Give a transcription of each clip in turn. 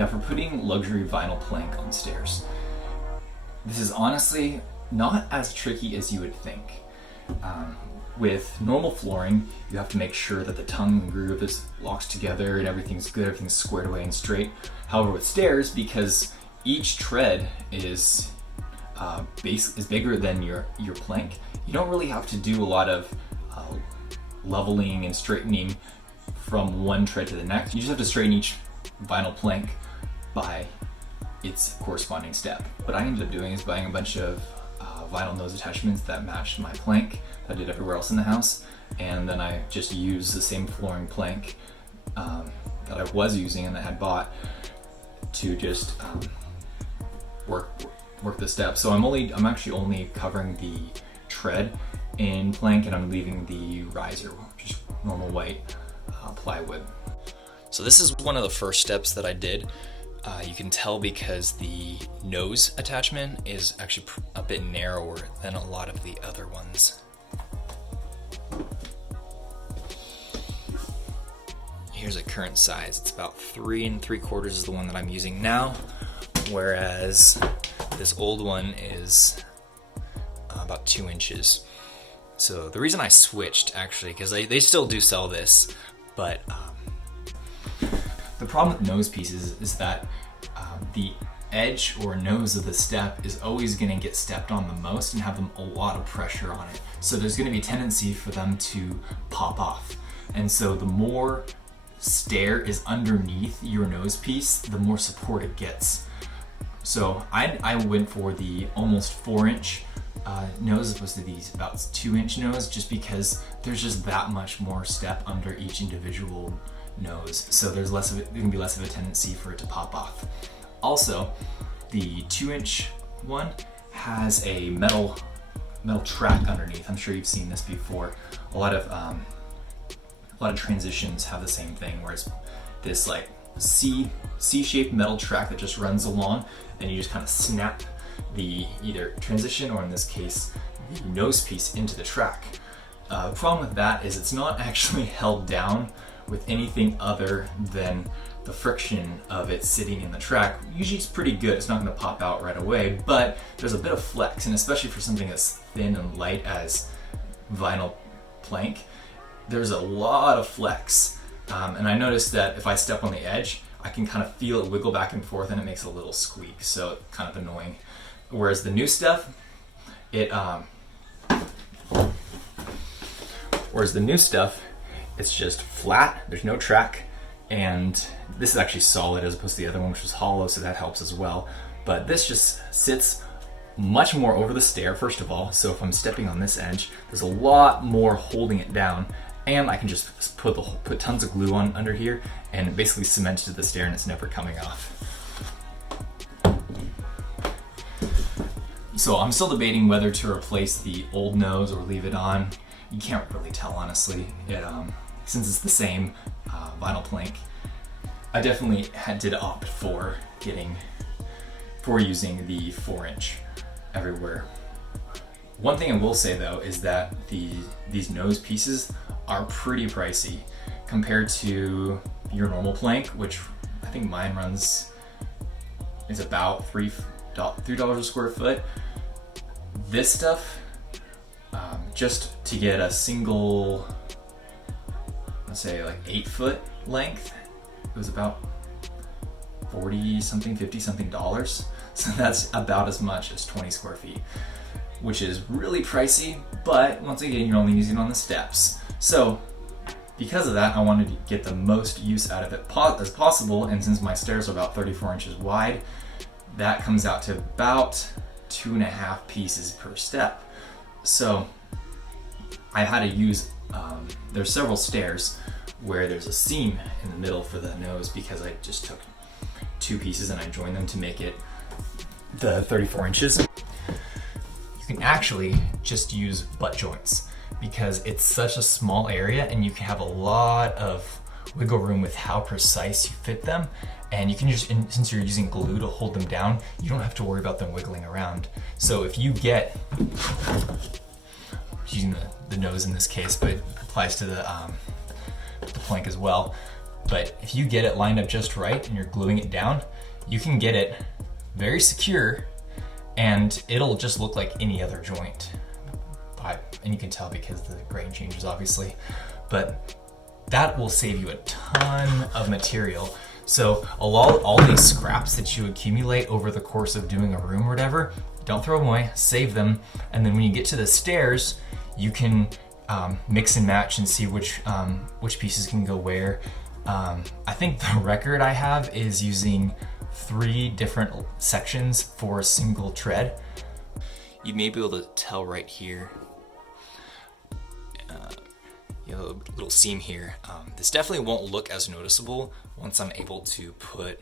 Now for putting luxury vinyl plank on stairs, this is honestly not as tricky as you would think. With normal flooring, you have to make sure that the tongue and groove is locked together and everything's good, everything's squared away and straight. However, with stairs, because each tread is bigger than your plank, you don't really have to do a lot of leveling and straightening from one tread to the next. You just have to straighten each vinyl plank by its corresponding step. What I ended up doing is buying a bunch of vinyl nose attachments that matched my plank that I did everywhere else in the house, and then I just used the same flooring plank that I was using and I had bought to just work the steps. So I'm actually only covering the tread in plank, and I'm leaving the riser, just normal white plywood. So this is one of the first steps that I did. You can tell because the nose attachment is actually a bit narrower than a lot of the other ones. Here's a current size. It's about 3 3/4 is the one that I'm using now, whereas this old one is about 2 inches. So the reason I switched, actually, because they still do sell this, but the problem with nose pieces is that the edge or nose of the step is always going to get stepped on the most and have a lot of pressure on it. So there's going to be a tendency for them to pop off. And so the more stair is underneath your nose piece, the more support it gets. So I went for the almost 4-inch nose as opposed to these about 2-inch nose, just because there's just that much more step under each individual nose. So there can be less of a tendency for it to pop off. Also, the 2-inch one has a metal track underneath. I'm sure you've seen this before. A lot of transitions have the same thing, where it's this like C-shaped metal track that just runs along, and you just kind of snap the either transition, or in this case, the nose piece into the track. The problem with that is it's not actually held down with anything other than the friction of it sitting in the track. Usually it's pretty good, it's not going to pop out right away, but there's a bit of flex, and especially for something as thin and light as vinyl plank, there's a lot of flex. And I noticed that if I step on the edge, I can kind of feel it wiggle back and forth, and it makes a little squeak, so it's kind of annoying. Whereas the new stuff, it's just flat, there's no track, and this is actually solid as opposed to the other one, which was hollow, so that helps as well. But this just sits much more over the stair, first of all, so if I'm stepping on this edge, there's a lot more holding it down, and I can just put tons of glue on under here, and it basically cements to the stair, and it's never coming off. So I'm still debating whether to replace the old nose or leave it on. You can't really tell, honestly. Since it's the same vinyl plank, I definitely did opt for using the 4-inch everywhere. One thing I will say though is that these nose pieces are pretty pricey compared to your normal plank, which I think mine is about $3 a square foot. This stuff, just to get a single, let's say like 8-foot length, it was about $40 something, $50 something. So that's about as much as 20 square feet, which is really pricey, but once again, you're only using it on the steps. So because of that, I wanted to get the most use out of it as possible, and since my stairs are about 34 inches wide, that comes out to about 2.5 pieces per step. So I had to use, there's several stairs where there's a seam in the middle for the nose, because I just took 2 pieces and I joined them to make it the 34 inches. You can actually just use butt joints because it's such a small area, and you can have a lot of wiggle room with how precise you fit them. And you can just, since you're using glue to hold them down, you don't have to worry about them wiggling around. So if you get, using the nose in this case, but it applies to the plank as well. But if you get it lined up just right and you're gluing it down, you can get it very secure and it'll just look like any other joint. And you can tell because the grain changes obviously, but that will save you a ton of material. So all these scraps that you accumulate over the course of doing a room or whatever, don't throw them away, save them. And then when you get to the stairs, you can mix and match and see which pieces can go where. I think the record I have is using 3 different sections for a single tread. You may be able to tell right here, you know, a little seam here. This definitely won't look as noticeable once I'm able to put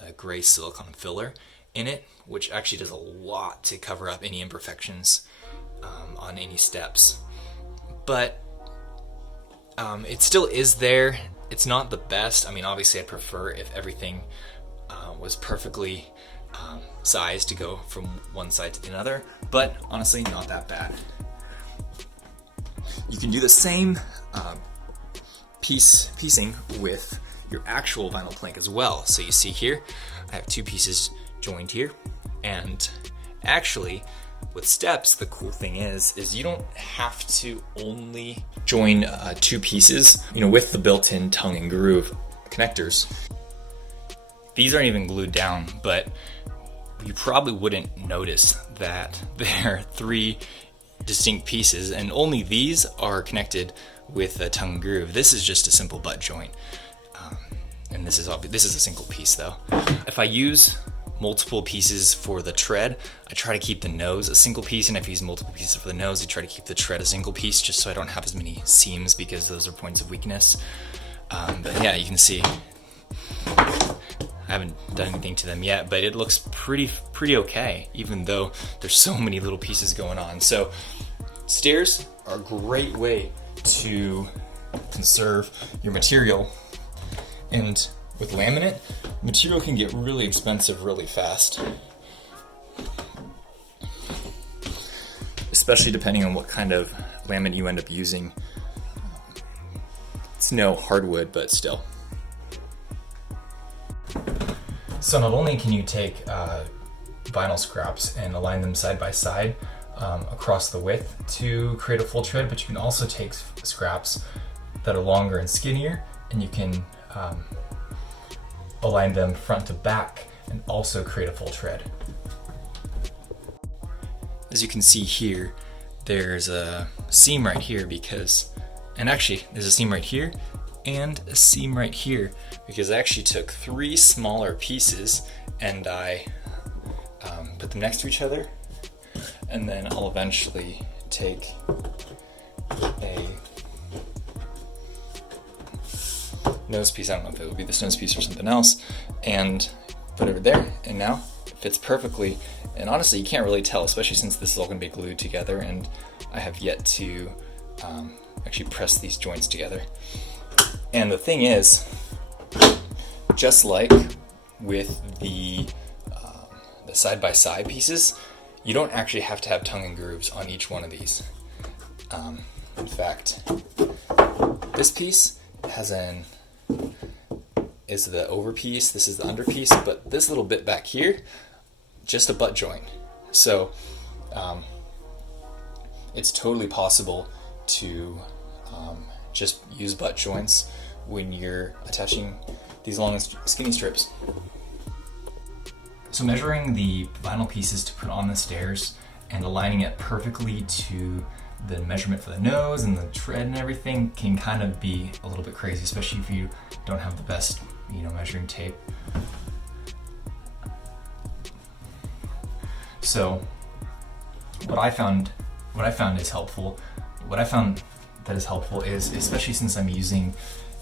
a gray silicone filler in it, which actually does a lot to cover up any imperfections on any steps. But it still is there. It's not the best. I mean, obviously I'd prefer if everything was perfectly sized to go from one side to another, but honestly not that bad. You can do the same piecing with your actual vinyl plank as well. So you see here, I have 2 pieces joined here, and actually with steps, the cool thing is you don't have to only join 2 pieces, you know, with the built-in tongue and groove connectors. These aren't even glued down, but you probably wouldn't notice that there are 3 distinct pieces, and only these are connected with a tongue and groove. This is just a simple butt joint, and this is a single piece though. If I use multiple pieces for the tread, I try to keep the nose a single piece, and if I use multiple pieces for the nose, I try to keep the tread a single piece, just so I don't have as many seams, because those are points of weakness. But yeah, you can see I haven't done anything to them yet, but it looks pretty okay, even though there's so many little pieces going on. So stairs are a great way to conserve your material, and with laminate, material can get really expensive really fast, especially depending on what kind of laminate you end up using. It's no hardwood, but still. So not only can you take vinyl scraps and align them side by side across the width to create a full tread, but you can also take scraps that are longer and skinnier, and you can align them front to back and also create a full tread. As you can see here, there's a seam right here and actually there's a seam right here and a seam right here, because I actually took 3 smaller pieces and I put them next to each other, and then I'll eventually take a nose piece, I don't know if it would be this nose piece or something else, and put it over there, and now it fits perfectly. And honestly, you can't really tell, especially since this is all going to be glued together, and I have yet to actually press these joints together. And the thing is, just like with the side-by-side pieces, you don't actually have to have tongue and grooves on each one of these. In fact, this piece is the over piece, this is the under piece, but this little bit back here, just a butt joint. So it's totally possible to just use butt joints when you're attaching these long and skinny strips. So measuring the vinyl pieces to put on the stairs and aligning it perfectly to the measurement for the nose and the tread and everything can kind of be a little bit crazy, especially if you don't have the best, measuring tape. So what I found that is helpful is, especially since I'm using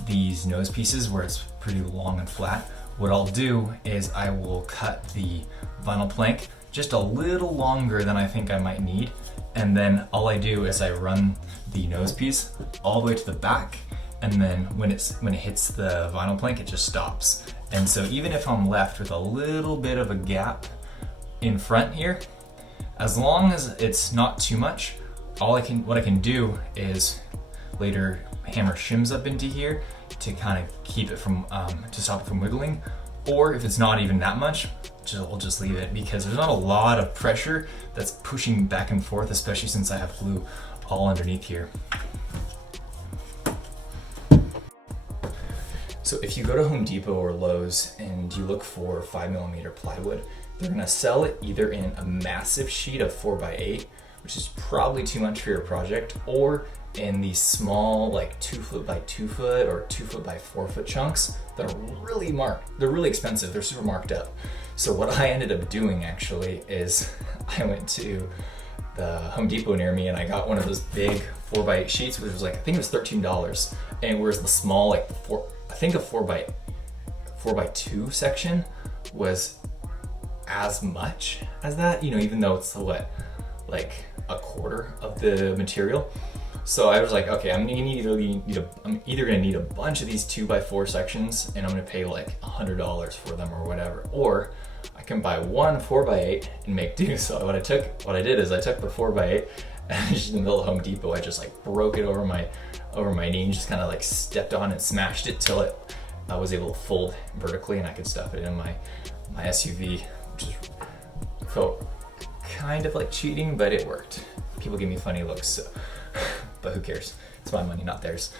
these nose pieces where it's pretty long and flat, what I'll do is I will cut the vinyl plank just a little longer than I think I might need, and then all I do is I run the nose piece all the way to the back, and then when it hits the vinyl plank, it just stops. And so even if I'm left with a little bit of a gap in front here, as long as it's not too much, what I can do is later hammer shims up into here to kind of keep it from, to stop it from wiggling. Or if it's not even that much, we'll just leave it, because there's not a lot of pressure that's pushing back and forth, especially since I have glue all underneath here. So if you go to Home Depot or Lowe's and you look for 5mm plywood, they're gonna sell it either in a massive sheet of 4x8, which is probably too much for your project, or in these small, like 2 foot by 2 foot or 2 foot by 4 foot chunks that are really marked. They're really expensive, they're super marked up. So what I ended up doing actually is I went to the Home Depot near me and I got one of those big 4x8 sheets, which was like, I think it was $13. And whereas the small, like I think a 4x2 section was as much as that, you know, even though it's what, like a quarter of the material. So I was like, okay, I'm either gonna need a bunch of these 2x4 sections and I'm gonna pay like $100 for them or whatever, or I can buy one 4x8 and make do. So what I did is I took the 4x8 and just in the middle of Home Depot, I just like broke it over my knee and just kind of like stepped on it, smashed it till I was able to fold vertically and I could stuff it in my SUV, which felt kind of like cheating, but it worked. People give me funny looks, so but who cares? It's my money, not theirs.